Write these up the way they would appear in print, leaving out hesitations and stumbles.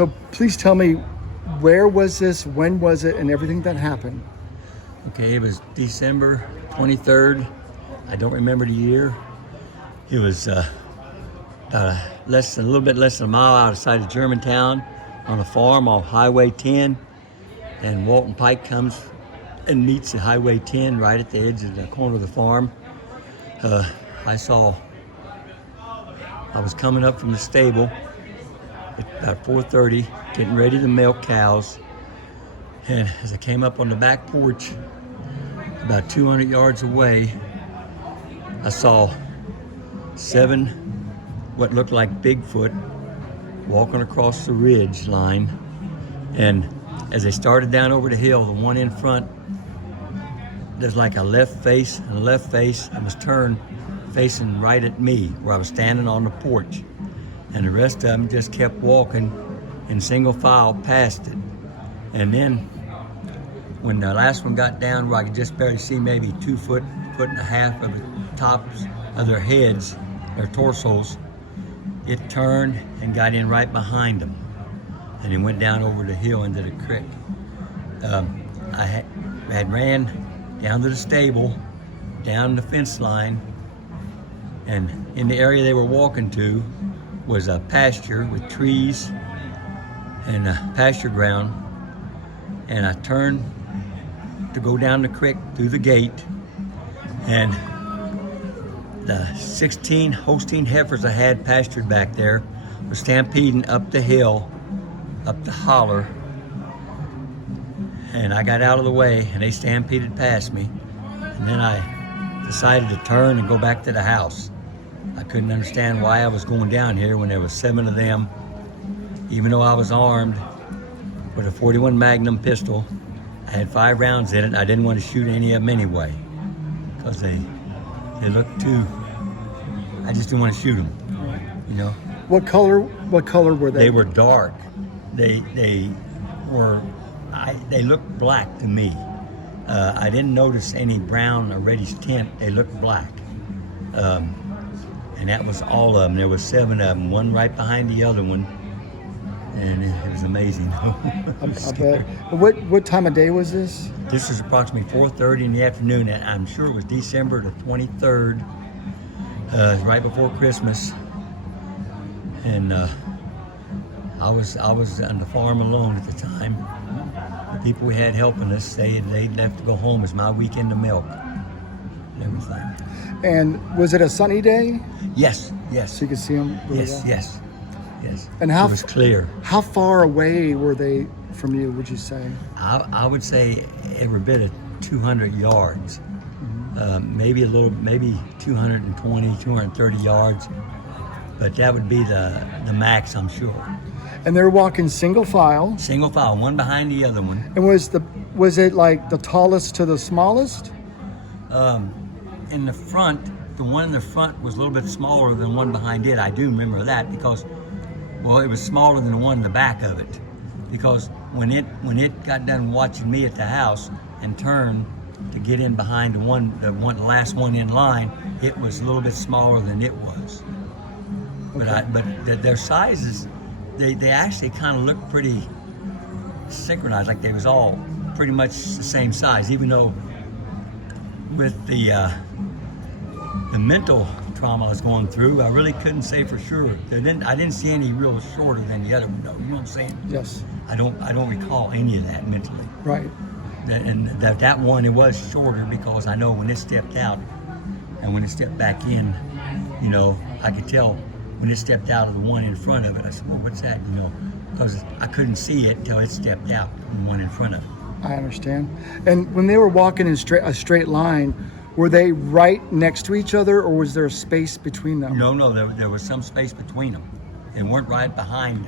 So please tell me, where was this, when was it, and everything that happened? Okay, it was December 23rd. I don't remember the year. It was a little bit less than a mile outside of Germantown on a farm on Highway 10. And Walton Pike comes and meets the Highway 10 right at the edge of the corner of the farm. I was coming up from the stable at about 4:30, getting ready to milk cows. And as I came up on the back porch, about 200 yards away, I saw 7 what looked like Bigfoot walking across the ridge line. And as they started down over the hill, the one in front, there's like a left face and a left face, and was turned facing right at me where I was standing on the porch. And the rest of them just kept walking in single file past it. And then when the last one got down where I could just barely see maybe 2 foot, foot and a half of the tops of their heads, their torsos, it turned and got in right behind them. And it went down over the hill into the creek. I had ran down to the stable, down the fence line, and in the area they were walking to was a pasture with trees and a pasture ground. And I turned to go down the creek through the gate, and the 16 Holstein heifers I had pastured back there was stampeding up the hill, up the holler, and I got out of the way and they stampeded past me. And then I decided to turn and go back to the house. I couldn't understand why I was going down here when there was 7 of them, even though I was armed with a .41 Magnum pistol. I had 5 rounds in it. I didn't want to shoot any of them anyway, because they looked too, I just didn't want to shoot them, you know. What color were they? They were dark. They looked black to me. I didn't notice any brown or reddish tint. They looked black. And that was all of them. There was 7 of them, one right behind the other one. And it was amazing. I bet. What time of day was this? This was approximately 4:30 in the afternoon, and I'm sure it was December the 23rd, right before Christmas. And I was on the farm alone at the time. The people we had helping us, they left to go home. It was my weekend to milk and everything. And was it a sunny day? Yes, yes. So you could see them really Yes, well? yes, yes. And how it was clear. How far away were they from you, would you say? I would say every bit of 200 yards. Mm-hmm. Maybe 220, 230 yards. But that would be the max, I'm sure. And they're walking single file. Single file, one behind the other one. And was it like the tallest to the smallest? In the front, the one in the front was a little bit smaller than the one behind it. I do remember that because, well, it was smaller than the one in the back of it. Because when it got done watching me at the house and turned to get in behind the last one in line, it was a little bit smaller than it was. Okay. But their sizes, they actually kind of looked pretty synchronized, like they was all pretty much the same size, even though with the mental trauma I was going through, I really couldn't say for sure. I didn't see any real shorter than the other one. You know what I'm saying? Yes. I don't recall any of that mentally. Right. And that one, it was shorter because I know when it stepped out and when it stepped back in, you know, I could tell when it stepped out of the one in front of it. I said, well, what's that? You know, because I couldn't see it until it stepped out, the one in front of it. I understand. And when they were walking in a straight line, were they right next to each other, or was there a space between them? No, there was some space between them. They weren't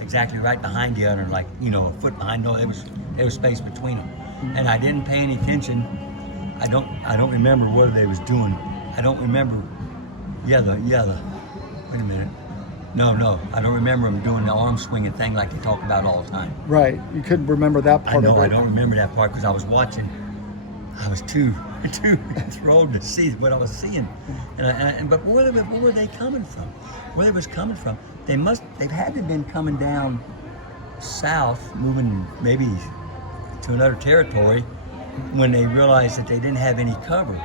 exactly right behind the other, like, you know, a foot behind. No, there was space between them. Mm-hmm. And I didn't pay any attention. I don't remember what they was doing. I don't remember. Wait a minute. No, I don't remember them doing the arm swinging thing like they talk about all the time. Right, you couldn't remember that part of it. I don't remember that part because I was watching. I was too enthralled to see what I was seeing. But where were they coming from? Where they was coming from? They had to have been coming down south, moving maybe to another territory, when they realized that they didn't have any cover,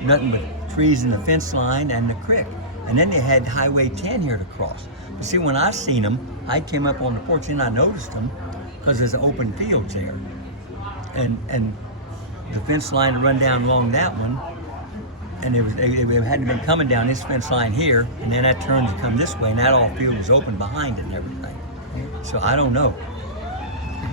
nothing but trees in the fence line and the creek. And then they had Highway 10 here to cross. But see, when I seen them, I came up on the porch and I noticed them because there's an open field there. And the fence line run down along that one, and they hadn't been coming down this fence line here, and then that turned to come this way, and that all field was open behind it and everything. So I don't know.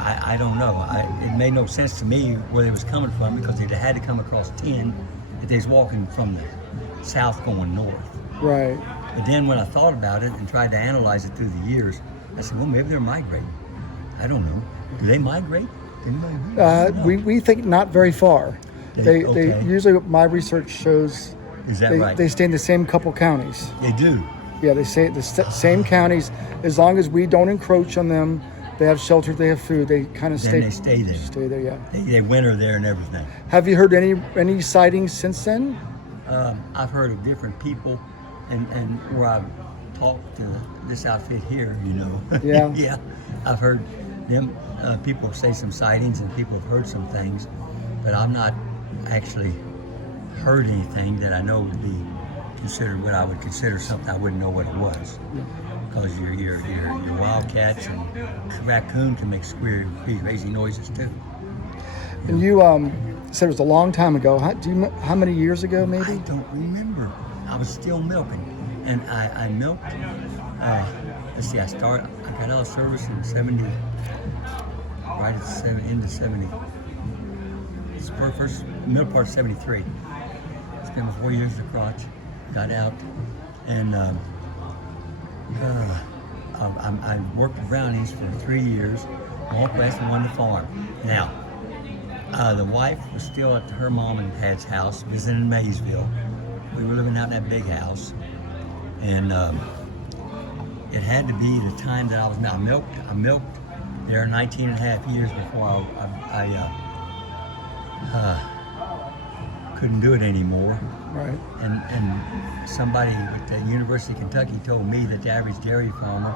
I don't know. It made no sense to me where they was coming from, because they had to come across 10 if they was walking from the south going north. Right. But then when I thought about it and tried to analyze it through the years, I said, well, maybe they're migrating. I don't know. Do they migrate? We think not very far. They okay. usually, my research shows, Is that right? they stay in the same couple counties. They do. Yeah, they stay the same counties. As long as we don't encroach on them, they have shelter, they have food, they kind of Then they stay there. Stay there, yeah. They winter there and everything. Have you heard any sightings since then? I've heard of different people, and where I've talked to this outfit here, you know. Yeah. Yeah, I've heard them people say some sightings, and people have heard some things, but I've not actually heard anything that I know would be considered what I would consider something I wouldn't know what it was. Because your wildcats and raccoon can make crazy noises too. And you said it was a long time ago. How many years ago, maybe? I don't remember. I was still milking, and I milked. Let's see. I got out of service in 70, right at into 70. It's first middle part of 73. Spent my 4 years at the crotch. Got out, and I worked with brownies for 3 years. Walked west and won the farm. Now, the wife was still at her mom and dad's house, visiting in Maysville. We were living out in that big house, and it had to be the time that I milked there 19 and a half years before I couldn't do it anymore. Right. And somebody at the University of Kentucky told me that the average dairy farmer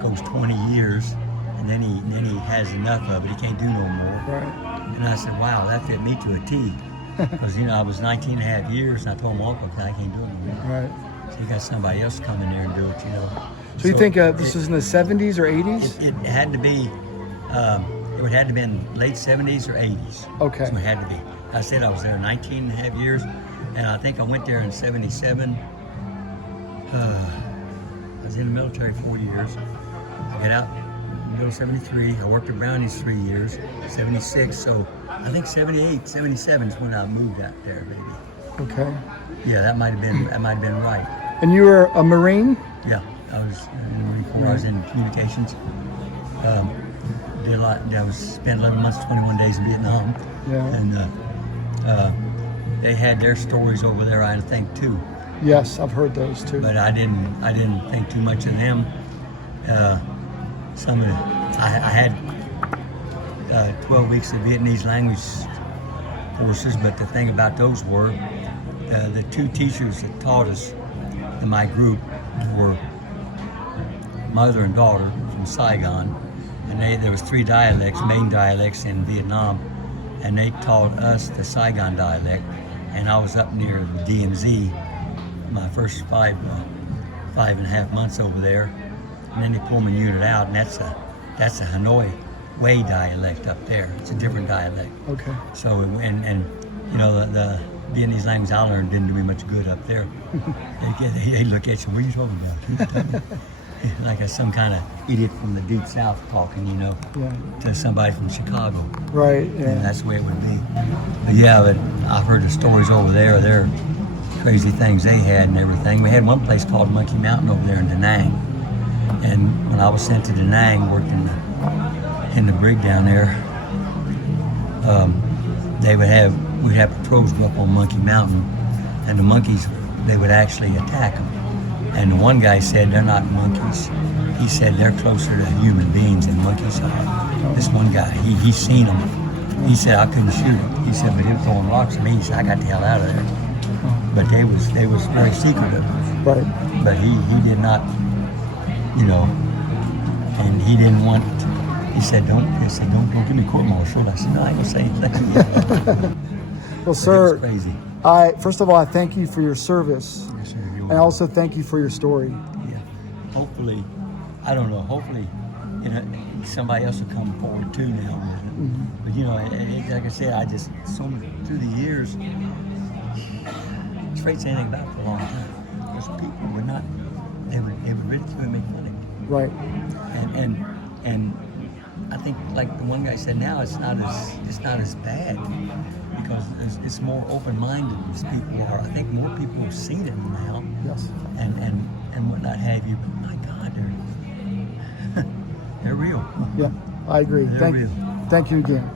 goes 20 years, and then he has enough of it. He can't do no more. Right. And I said, wow, that fit me to a T. Because, I was 19 and a half years, and I told him, Uncle, I can't do it anymore. Right. So you got somebody else come in there and do it, So you think this was in the 70s or 80s? It had to be, it would have to be in late 70s or 80s. Okay. So it had to be. I said I was there 19 and a half years, and I think I went there in 77. I was in the military 4 years. I got out in the middle of 73. I worked at Brownies 3 years, 76. So I think 78, 77 is when I moved out there, baby. Okay. Yeah, that might have been right. And you were a Marine? Yeah, I was in the Marine Corps. I was in communications. Did a lot. I spent 11 months, 21 days in Vietnam. Yeah. And they had their stories over there, I think, too. Yes, I've heard those too. But I didn't think too much of them. I had 12 weeks of Vietnamese language courses, but the thing about those were the two teachers that taught us in my group were mother and daughter from Saigon, and there was 3 main dialects in Vietnam, and they taught us the Saigon dialect, and I was up near the DMZ my first 5.5 months over there, and then they pulled my unit out, and that's a Hanoi Way dialect up there. It's a different dialect. Okay. So and the Vietnamese language I learned didn't do me much good up there. They look at you, what are you talking about? Like some kind of idiot from the deep south talking, to somebody from Chicago. Right, yeah. And that's the way it would be. But I've heard the stories over there. They're crazy things they had and everything. We had one place called Monkey Mountain over there in Da Nang. And when I was sent to Da Nang, worked in the brig down there, we'd have patrols go up on Monkey Mountain, and the monkeys, they would actually attack them. And the one guy said they're not monkeys. He said they're closer to human beings than monkeys are. This one guy, he's seen them. He said I couldn't shoot him. He said, but he was throwing rocks at me. He said I got the hell out of there. But they was very secretive. Right. But he did not, and he didn't want. He said, "Don't give me court-martialed." I said, "No, I ain't gonna say anything." Well, sir, It's crazy. first of all, I thank you for your service, Yes, sir, you're and I also thank you for your story. Yeah. Hopefully, I don't know. Hopefully, somebody else will come forward too now with it. Mm-hmm. But like I said, I just through the years, I was afraid to say anything about it for a long time. Because people were not. They would ridicule and make fun of me. Right. And I think, like the one guy said, now it's not as bad because it's more open-minded as people are. I think more people have seen it now. Yes. And whatnot have you. But my God, they're real. Yeah, I agree. They're real. Thank you again.